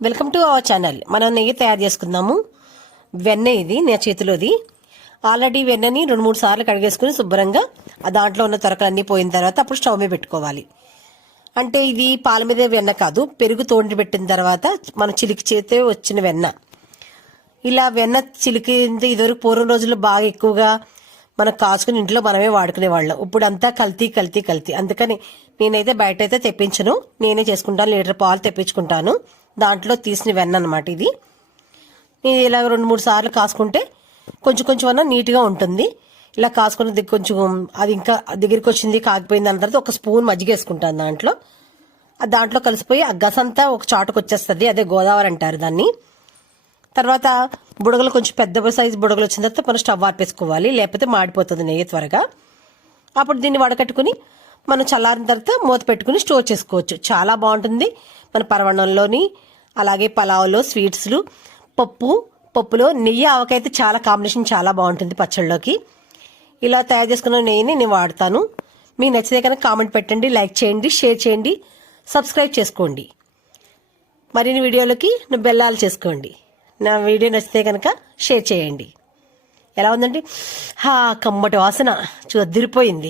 Welcome to our channel. మనం నెయ్యి తయారు చేసుకుందాము. వెన్న ఇది నా చేతిలోది. ఆల్రెడీ వెన్నని 2-3 సార్లు కడిగేసుకుని శుభ్రంగా దాంట్లో ఉన్న తొరకలన్నీ పోయిన తర్వాత అప్పుడు స్టవ్ మీద పెట్టుకోవాలి. అంటే ఇది పాల మీద వెన్న కాదు, పెరుగు తోండి పెట్టిన తర్వాత మన చిలికి చేతే వచ్చిన వెన్న. ఇలా వెన్న చిలికి ఇదివరకు పూర్వం రోజుల్లో బాగా ఎక్కువగా మనం కాసుకుని ఇంట్లో మనమే వాడుకునే వాళ్ళం. ఇప్పుడు అంతా కల్తీ. అందుకని నేనైతే బయట అయితే తెప్పించను, నేనే చేసుకుంటాను. లీటర్ పాలు తెప్పించుకుంటాను. దాంట్లో తీసిన వెన్న అనమాట ఇది. నేను ఇలా 2-3 సార్లు కాసుకుంటే కొంచెం అన్నా నీట్గా ఉంటుంది. ఇలా కాసుకుని కొంచెం అది ఇంకా దగ్గరికి వచ్చింది, కాగిపోయింది అన్న తర్వాత 1 స్పూన్ మజ్జిగ వేసుకుంటాను దాంట్లో కలిసిపోయి ఆ గసంతా ఒక చాటుకు వచ్చేస్తుంది. అదే గోదావరి అంటారు దాన్ని. తర్వాత బుడగలు కొంచెం పెద్ద సైజు బుడగలు వచ్చిన తర్వాత మనం స్టవ్ ఆపేసుకోవాలి, లేకపోతే మాడిపోతుంది నెయ్యి త్వరగా. అప్పుడు దీన్ని వడకట్టుకుని మనం చల్లారిన తర్వాత మూత పెట్టుకుని స్టోర్ చేసుకోవచ్చు. చాలా బాగుంటుంది. మన పరవణంలోని అలాగే పలావులో, స్వీట్స్లు, పప్పులో నెయ్యి ఆవకైతే చాలా కాంబినేషన్ చాలా బాగుంటుంది పచ్చళ్ళలోకి. ఇలా తయారు చేసుకున్న నెయ్యిని నేను వాడతాను. మీకు నచ్చితే కనుక కామెంట్ పెట్టండి, లైక్ చేయండి, షేర్ చేయండి, సబ్స్క్రైబ్ చేసుకోండి. మరిన్ని వీడియోలకి బెల్లాలు చేసుకోండి. నా వీడియో నచ్చితే కనుక షేర్ చేయండి. ఎలా ఉందండి? కమ్మటి వాసన అదిరిపోయింది.